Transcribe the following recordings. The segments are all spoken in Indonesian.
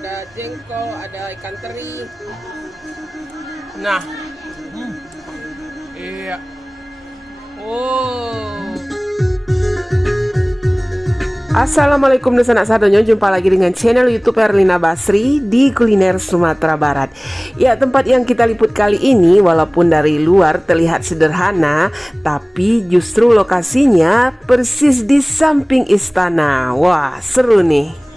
ada jengkol, ada ikan teri. Nah, iya. Oh. Assalamualaikum dan sanak sadonyo, jumpa lagi dengan channel YouTube Erlina Basri di Kuliner Sumatera Barat. Ya, tempat yang kita liput kali ini walaupun dari luar terlihat sederhana, tapi justru lokasinya persis di samping istana. Wah, seru nih.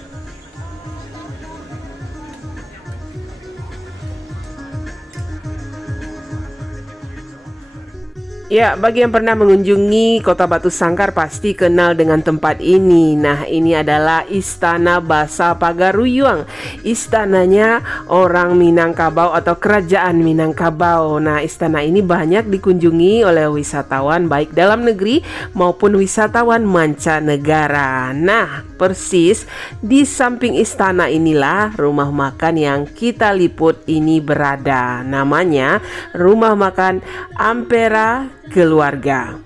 Ya, bagi yang pernah mengunjungi Kota Batu Sangkar pasti kenal dengan tempat ini. Nah, ini adalah Istana Basa Pagaruyung. Istananya orang Minangkabau atau Kerajaan Minangkabau. Nah, istana ini banyak dikunjungi oleh wisatawan baik dalam negeri maupun wisatawan mancanegara. Nah, persis di samping istana inilah rumah makan yang kita liput ini berada. Namanya Rumah Makan Ampera Keluarga.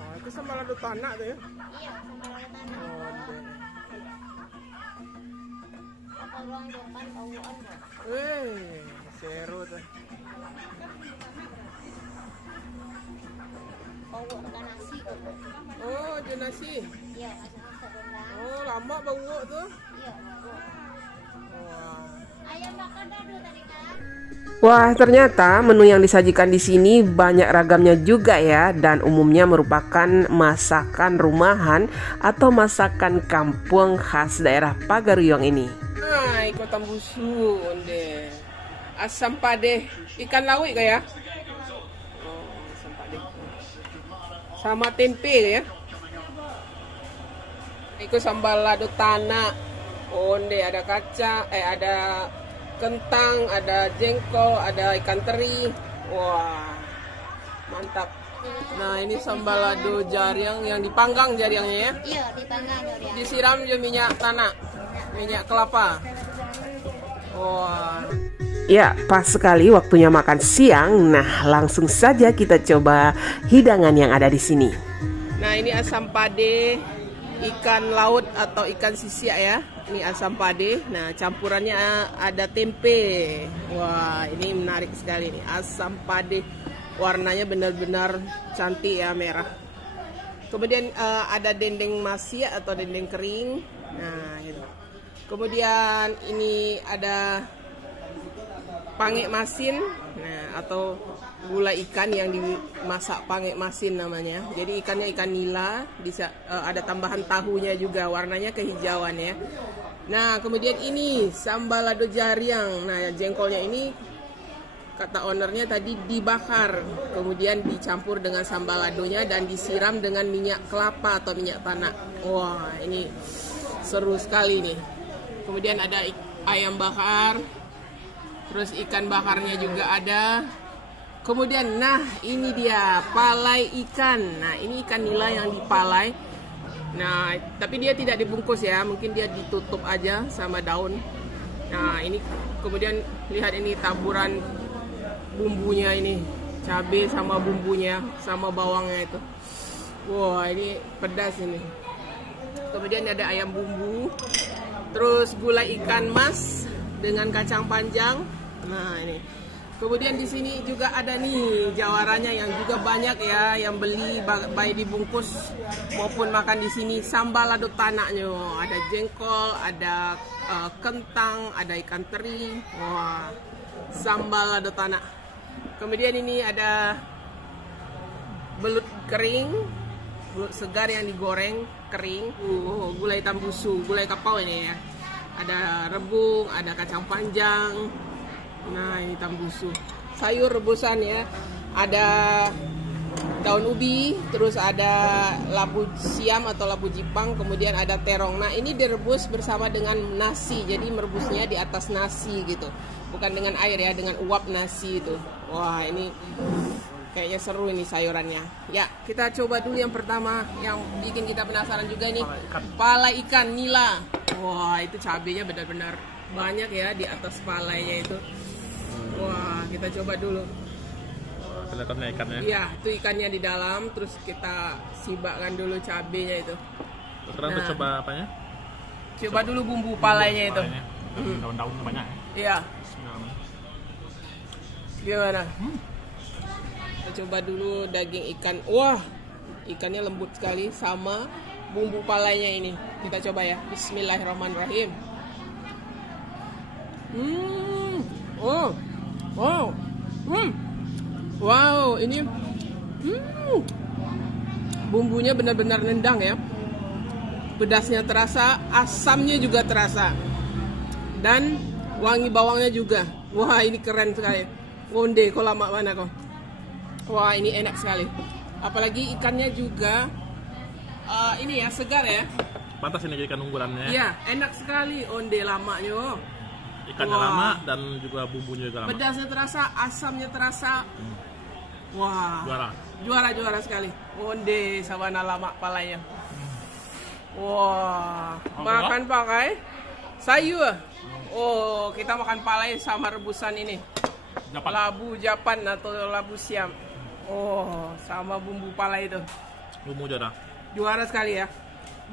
Oh, itu sambal lado tanah tuh ya? Iya, sambal lado tanah. Ruang depan bauan kok. Seru tuh. Bau ada nasi kok. Oh, ada nasi. Iya, nasi rendang. Oh, lama bau tuh. Iya, bau. Wah. Ayam bakar dadu tadi kan. Wah, ternyata menu yang disajikan di sini banyak ragamnya juga ya, dan umumnya merupakan masakan rumahan atau masakan kampung khas daerah Pagaruyung ini. Nah, ikut tambusu onde. Asam padeh, ikan laut kayak. Oh, asam padeh. Sama tempe ya. Ikut sambal lado tanah. Onde ada kaca, ada kentang, ada jengkol, ada ikan teri. Wah, mantap. Nah, ini sambal lado jariang yang dipanggang jariangnya ya. Iya, dipanggang jariang. Disiram juga minyak tanah, minyak kelapa. Wah. Ya, pas sekali waktunya makan siang. Nah, langsung saja kita coba hidangan yang ada di sini. Nah, ini asam pade, ikan laut atau ikan sisia ya. Ini asam pade. Nah, campurannya ada tempe. Wah, ini menarik sekali nih. Asam pade. Warnanya benar-benar cantik ya, merah. Kemudian ada dendeng masia atau dendeng kering. Nah, gitu. Kemudian ini ada pangek masin, nah, atau gulai ikan yang dimasak pangek masin namanya. Jadi ikannya ikan nila, bisa ada tambahan tahunya juga, warnanya kehijauan ya. Nah, kemudian ini sambal lado jariang. Nah, jengkolnya ini kata ownernya tadi dibakar, kemudian dicampur dengan sambal ladonya dan disiram dengan minyak kelapa atau minyak tanah. Wah, ini seru sekali nih. Kemudian ada ayam bakar, terus ikan bakarnya juga ada. Kemudian, nah ini dia palai ikan. Nah, ini ikan nila yang dipalai. Nah, tapi dia tidak dibungkus ya, mungkin dia ditutup aja sama daun. Nah, ini kemudian lihat ini taburan bumbunya ini, cabai sama bumbunya sama bawangnya itu. Wah, ini pedas ini. Kemudian ada ayam bumbu, terus gulai ikan mas dengan kacang panjang. Nah, ini. Kemudian di sini juga ada nih jawarannya yang juga banyak ya yang beli baik dibungkus maupun makan di sini, sambal lado tanahnya. Ada jengkol, ada kentang, ada ikan teri. Wah, sambal lado tanah. Kemudian ini ada belut kering, belut segar yang digoreng kering. Gulai tambusu, gulai kapau ini ya. Ada rebung, ada kacang panjang. Nah, ini tambusu. Sayur rebusan ya. Ada daun ubi, terus ada labu siam atau labu jipang, kemudian ada terong. Nah, ini direbus bersama dengan nasi. Jadi merebusnya di atas nasi gitu. Bukan dengan air ya, dengan uap nasi itu. Wah, ini Kayaknya seru ini sayurannya. Ya, kita coba dulu yang pertama yang bikin kita penasaran juga ini. Pala ikan nila. Wah, itu cabenya benar-benar banyak ya di atas palanya itu. Wah, kita coba dulu. Kelihatannya ikannya. Iya, itu ikannya di dalam. Terus kita sibakkan dulu cabenya itu. Sekarang kita coba apanya? Coba dulu bumbu palanya itu. Daun-daunnya banyak ya. Iya. Gimana? Kita coba dulu daging ikan. Wah, ikannya lembut sekali sama bumbu palanya ini. Kita coba ya. Bismillahirrahmanirrahim. Oh, wow, wow, ini bumbunya benar-benar nendang ya. Pedasnya terasa, asamnya juga terasa, dan wangi bawangnya juga. Wah, ini keren sekali. Onde, kok lama mana kok? Wah, ini enak sekali. Apalagi ikannya juga ini ya, segar ya. Pantas ini ikan unggulannya. Iya, enak sekali onde lamanya. Ikannya lama dan juga bumbunya juga lama. Pedasnya terasa, asamnya terasa. Wah, juara sekali. Onde sabana lama palanya. Wah, makan pakai sayur. Oh, kita makan palanya sama rebusan ini. Labu Japan atau labu siam. Oh, sama bumbu pala itu. Bumbu juara sekali ya.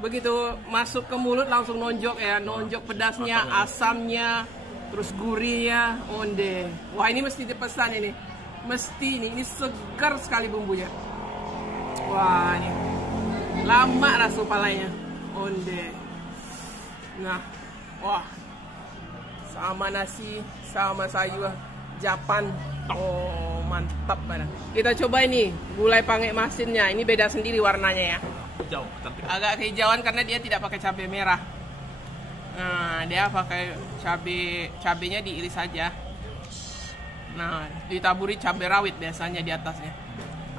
Begitu masuk ke mulut langsung nonjok ya, nonjok pedasnya, asamnya, terus gurihnya, onde. Wah, ini mesti dipesan ini. Mesti ini segar sekali bumbunya. Wah, ini lama rasa palanya, onde. Nah, wah, sama nasi, sama sayur Japan. Oh, mantap banget. Kita coba ini gulai pange masinnya. Ini beda sendiri warnanya ya. Hijau, cantik. Agak kehijauan karena dia tidak pakai cabai merah. Nah, dia pakai cabenya diiris saja. Nah, ditaburi cabai rawit biasanya di atasnya.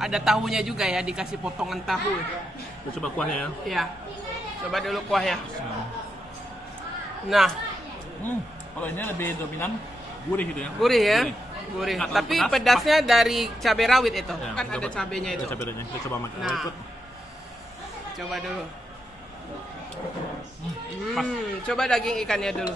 Ada tahunya juga ya, dikasih potongan tahu. Kita coba kuahnya ya. Iya. Coba dulu kuahnya. Nah, kalau ini lebih dominan gurih gitu ya. Gurih ya. Gurih. Tapi pedasnya dari cabai rawit itu. Ya, Kan ada cabenya itu. Ada cabenya. Kita coba makan. Nah, coba dulu. Coba daging ikannya dulu.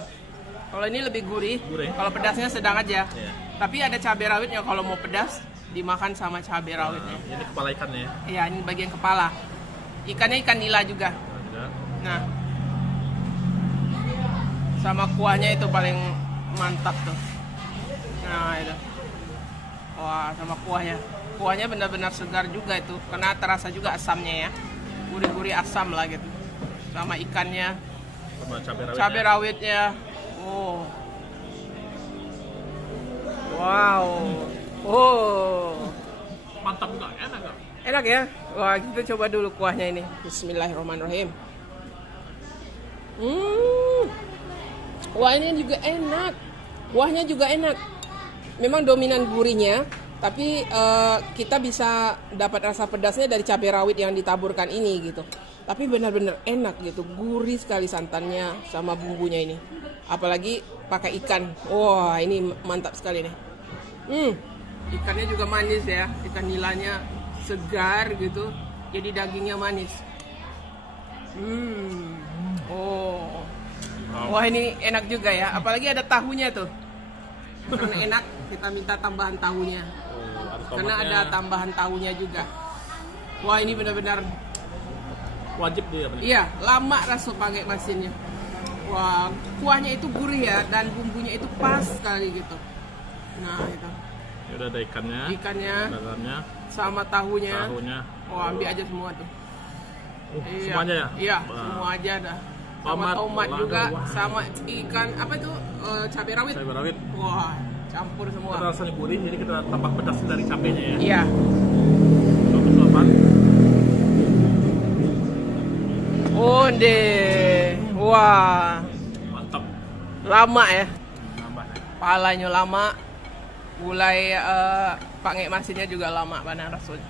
Kalau ini lebih gurih. Kalau pedasnya sedang aja. Iya. Tapi ada cabai rawitnya. Kalau mau pedas dimakan sama cabai rawitnya. Ini kepala ikannya ya. Iya, ini bagian kepala. Ikannya ikan nila juga. Nah, sama kuahnya itu paling mantap tuh. Nah, itu. Wah, sama kuahnya. Kuahnya benar-benar segar juga itu. Karena terasa juga asamnya ya. Gurih-gurih asam lah gitu. Sama ikannya. Sama cabai rawitnya. Oh. Wow. Oh. Mantap juga, enak gak? Enak ya? Wah, kita coba dulu kuahnya ini. Bismillahirrahmanirrahim. Wah, ini juga enak. Kuahnya juga enak. Memang dominan gurihnya, tapi kita bisa dapat rasa pedasnya dari cabai rawit yang ditaburkan ini gitu. Tapi benar-benar enak gitu, gurih sekali santannya sama bumbunya ini. Apalagi pakai ikan. Wah, ini mantap sekali nih. Ikannya juga manis ya, ikan nilanya segar gitu, jadi dagingnya manis. Oh, wah ini enak juga ya, apalagi ada tahunya tuh. Karena enak, kita minta tambahan tahunya. Karena ada tambahan tahunya juga. Wah, ini benar-benar wajib dia. Iya, lama rasa pakai masinnya. Wah, kuahnya itu gurih ya, dan bumbunya itu pas sekali gitu. Nah, itu. Ya udah ada ikannya. Dalamnya. Sama tahunya. Wah, ambil aja semua tuh. Iya. Semuanya ya? Iya, semua aja dah. Sama tomat juga, sama ikan apa itu cabai rawit. Wah, campur semua. Karena rasanya gurih, jadi kita tambah pedas dari cabenya ya. Iya. Onde. Wah. Mantap. Lama ya. Palanya lama. Gulai pange masinnya juga lama benar rasanya.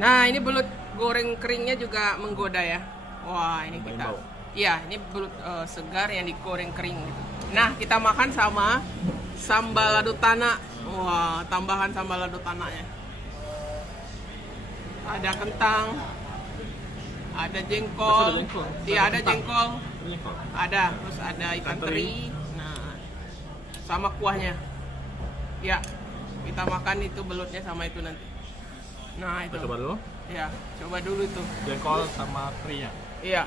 Nah, ini belut goreng keringnya juga menggoda ya. Wah, ini kita. Iya, ini belut segar yang digoreng kering gitu. Nah, kita makan sama sambal lado tanah. Wah, tambahan sambal lado tanahnya. ada kentang, ada Terus jengkol. ada jengkol. Iya, ada jengkol. Jengkol. Ada, terus ada ikan teri. Nah, sama kuahnya. Ya, kita makan itu belutnya sama itu nanti. Nah, itu. Kita coba dulu. Ya, coba dulu itu. Jengkol sama terinya. Iya,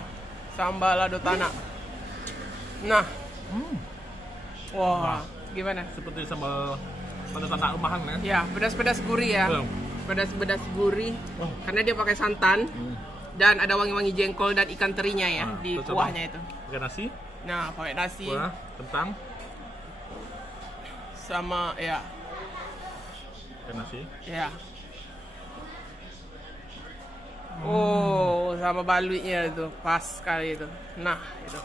sambal lado tanah. Nah, wah, gimana? Seperti sambal pada tanah rumahan ya. Ya, pedas-pedas gurih ya. Betul. Pedas-pedas gurih. Oh. Karena dia pakai santan dan ada wangi-wangi jengkol dan ikan terinya ya di kita coba. kuahnya itu. Pakai nasi, Nah, pakai nasi kuah, kentang, sama ya, pakai nasi. ya. Oh, sama balutnya itu pas sekali itu. Nah, itu.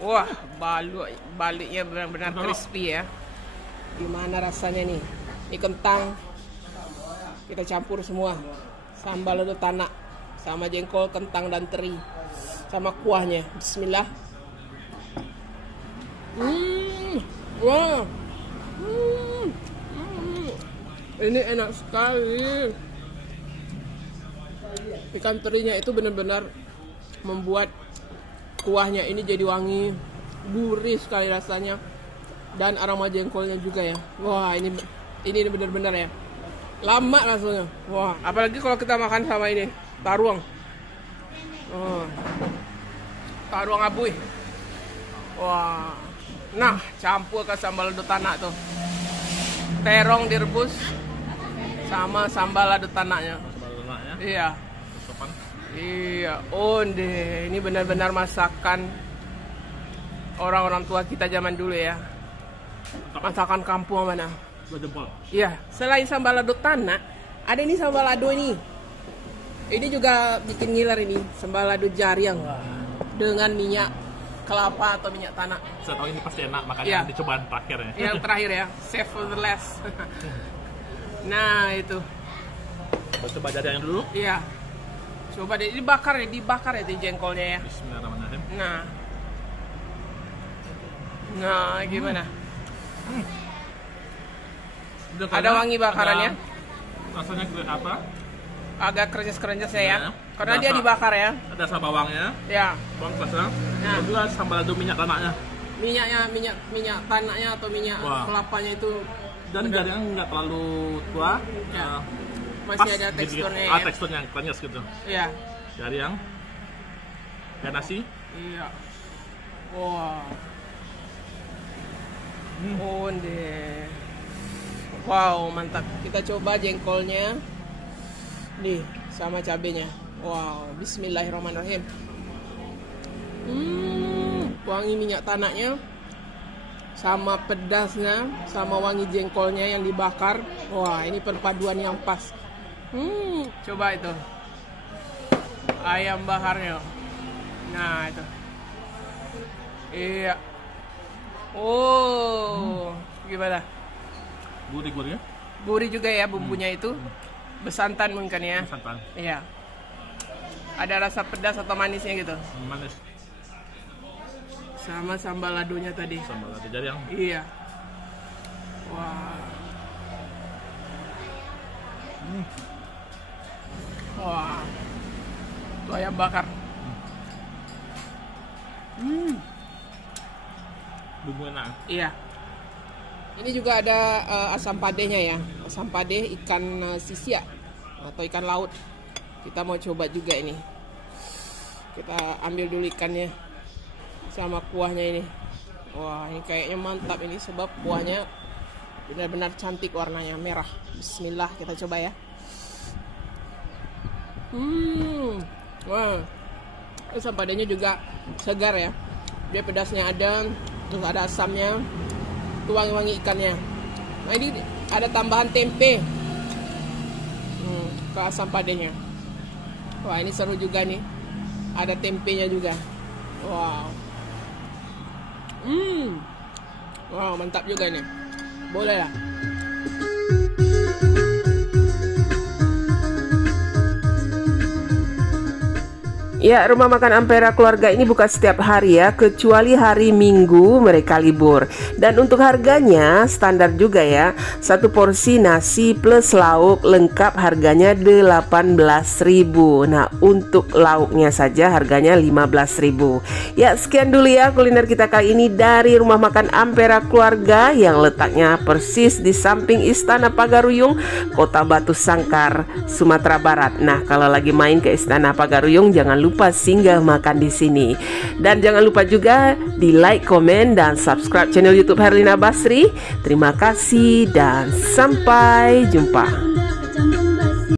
Wah, balutnya benar-benar crispy ya. Gimana rasanya nih? Ini kentang kita campur semua. Sambal lado tanah sama jengkol, kentang dan teri sama kuahnya. Bismillah. Wah. Ini enak sekali. Ikan terinya itu benar-benar membuat kuahnya ini jadi wangi, gurih sekali rasanya, dan aroma jengkolnya juga ya. Wah, ini benar-benar ya, lama rasanya. Wah, apalagi kalau kita makan sama ini taruang, taruang abuy. Wah, nah campur ke sambal lado tanah tuh, terong direbus sama sambal lado tanahnya. Sambal tanahnya. Iya. Sopan. Iya, onde. Ini benar-benar masakan orang-orang tua kita zaman dulu ya. Masakan kampung mana? Dua jempol. Iya, selain sambal lado tanah, ada ini sambal lado ini. Ini juga bikin ngiler ini, sambal lado jariang dengan minyak kelapa atau minyak tanah. Saya tahu ini pasti enak, makanya Iya. dicobaan terakhir ya. Yang terakhir ya, save for the last. Nah, itu. Coba jariannya dulu. Iya. Coba deh, dibakar ya di jengkolnya ya. Bismillahirrahmanirrahim. Nah, gimana? Udah, Ada karena wangi bakarannya? Rasanya apa? Agak kerences-kerences ya, Ya. karena dia Rasa- dibakar ya. Ada rasa bawangnya, Ya, bawang kerasa. Nah. Kedua sambal lado minyak tanahnya. minyak tanahnya atau minyak Wah. kelapanya itu Dan jaringan nggak terlalu tua. Ya. eh, masih pas ada di- teksturnya Ah, ya. teksturnya yang krenyes gitu. Iya. Jariang. Dan nasi. Iya. Wah. Onde. Wow, mantap. Kita coba jengkolnya. Nih, sama cabenya. Wow, bismillahirrahmanirrahim. Wangi minyak tanahnya sama pedasnya, sama wangi jengkolnya yang dibakar. Wah, ini perpaduan yang pas. Coba itu. Ayam bakarnya. Nah, itu. Iya. Oh, gimana? Gurih-gurih ya. Gurih juga ya bumbunya itu. Besantan mungkin ya. Santan. Iya. Ada rasa pedas atau manisnya gitu. Manis. Sama sambal ladonya tadi. Sambal lado jariang. Iya. Wah. Wah. Itu ayam bakar. Bumbu enak. Iya. Ini juga ada asam padehnya ya. Asam padeh ikan sisia atau ikan laut. Kita mau coba juga ini. Kita ambil dulu ikannya sama kuahnya ini. Wah, ini kayaknya mantap ini sebab kuahnya benar-benar cantik warnanya merah. Bismillah, kita coba ya. Wah. Asam padehnya juga segar ya. Dia pedasnya ada, terus ada asamnya, tuh wangi-wangi ikannya. Nah, ini ada tambahan tempe ke asam padehnya. Wah, ini seru juga nih. Ada tempenya juga. Wow. Wow, mantap juga ini. Boleh lah. Ya, rumah makan Ampera Keluarga ini buka setiap hari ya, kecuali hari Minggu mereka libur. Dan untuk harganya standar juga ya. Satu porsi nasi plus lauk lengkap harganya 18.000. Nah, untuk lauknya saja harganya 15.000. Ya, sekian dulu ya kuliner kita kali ini dari rumah makan Ampera Keluarga yang letaknya persis di samping Istana Pagaruyung, Kota Batu Sangkar, Sumatera Barat. Nah, kalau lagi main ke Istana Pagaruyung jangan lupa singgah makan di sini. Dan jangan lupa juga di like, komen, dan subscribe channel YouTube Herlina Basri. Terima kasih dan sampai jumpa.